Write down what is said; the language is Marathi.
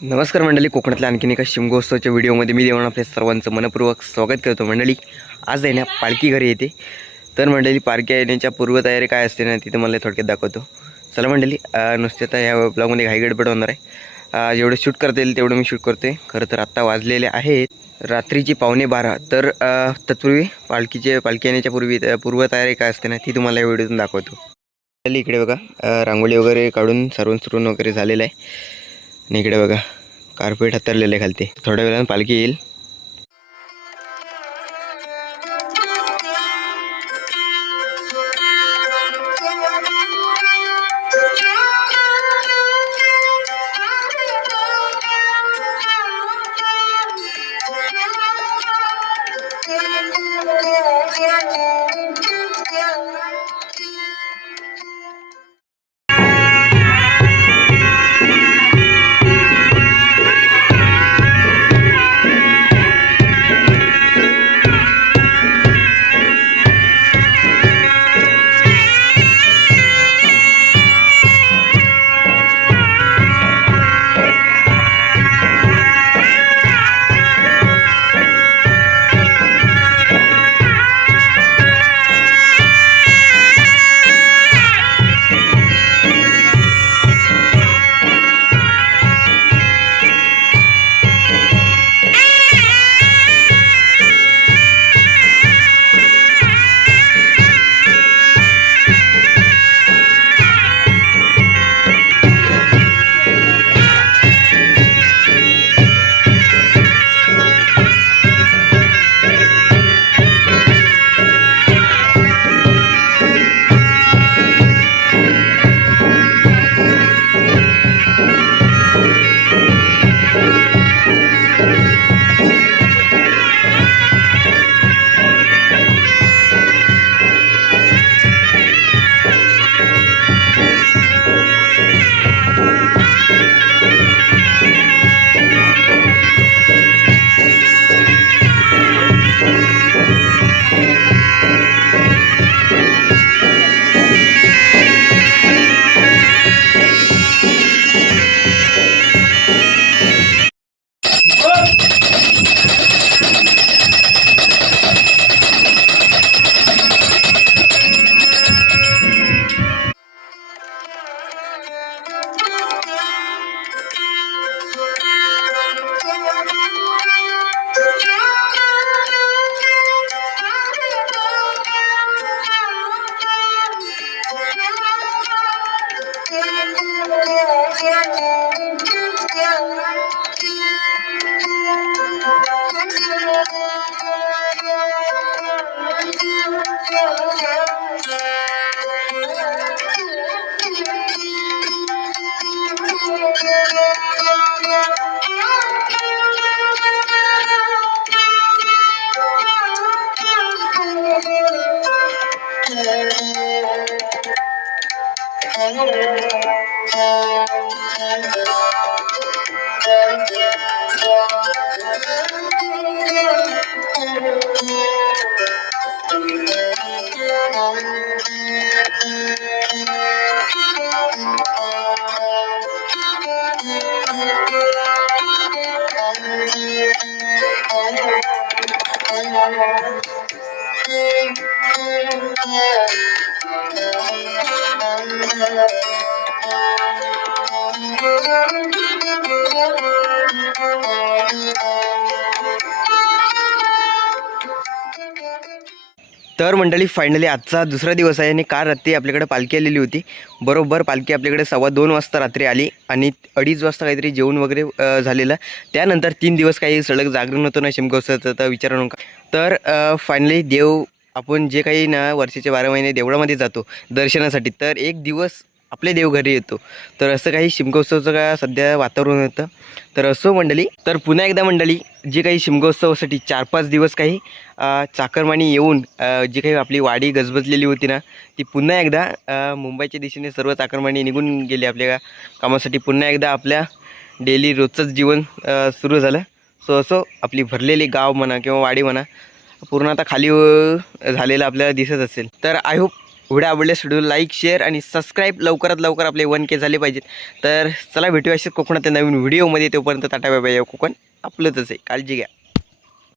नमस्कार मंडळी, कोकणातल्या आणखीन एका शिमगोत्सवाच्या व्हिडिओमध्ये मी देवान आपल्या सर्वांचं मनपूर्वक स्वागत करतो. मंडळी, आज आहे ना पालखी घरी येते. तर मंडळी, पालखी येण्याच्या पूर्वतयारी काय असते ना ती तुम्हाला थोडक्यात दाखवतो. चला मंडळी, नुसते आता ह्या ब्लॉगमध्ये घाई गडबड होणार आहे. जेवढं शूट करता येईल तेवढं मी शूट करतो आहे. खरं तर आत्ता वाजलेले आहेत रात्रीची 11:15. तर तत्पूर्वी पालखी येण्याच्या पूर्वतयारी काय असते ना ती तुम्हाला या व्हिडिओतून दाखवतो. इकडे बघा, रांगोळी वगैरे काढून सरून वगैरे झालेलं आहे. आणि इकडे बघा कार्पेट हातरलेले खालते. थोड्या वेळानं पालखी येईल. तर मंडळी, फायनली आजचा दुसरा दिवस आहे आणि काल रात्री आपल्याकडे पालखी आलेली होती. बरोबर पालखी आपल्याकडे 2:15 वाजता रात्री आली आणि 2:30 वाजता काहीतरी जेवण वगैरे झालेलं. त्यानंतर 3 दिवस काही सलग जागरण होतं ना शिमगोत्सवाचं, तर विचारू नका. तर फायनली देव, आपण जे काही ना वर्षाचे 12 महिने देवळामध्ये जातो दर्शनासाठी, तर एक दिवस आपले देव घरी येतो. तर असं काही शिमगोत्सवाचं का सध्या वातावरण होतं. तर असो मंडळी, तर पुन्हा एकदा मंडळी, जे काही शिमगोत्सवासाठी 4-5 दिवस काही चाकरमानी येऊन जी काही आपली वाडी गजबजलेली होती ना, ती पुन्हा एकदा मुंबईच्या दिशेने सर्व चाकरमानी निघून गेले आपल्या कामासाठी. पुन्हा एकदा आपल्या डेली रोजचंच जीवन सुरू झालं. सो असो आपली भरलेली गाव म्हणा किंवा वाडी म्हणा पूर्ण आता खाली झालेलं आपल्याला दिसत असेल. तर आय होप व्हिडिओ आवडल्यास व्हिडिओ लाईक शेअर आणि सबस्क्राईब लवकरात लवकर आपले 1K झाले पाहिजेत. तर चला भेटूया असेच कोकणात नवीन व्हिडिओमध्ये. तोपर्यंत टाटा बाय बाय. कोकण आपलंच आहे, काळजी घ्या.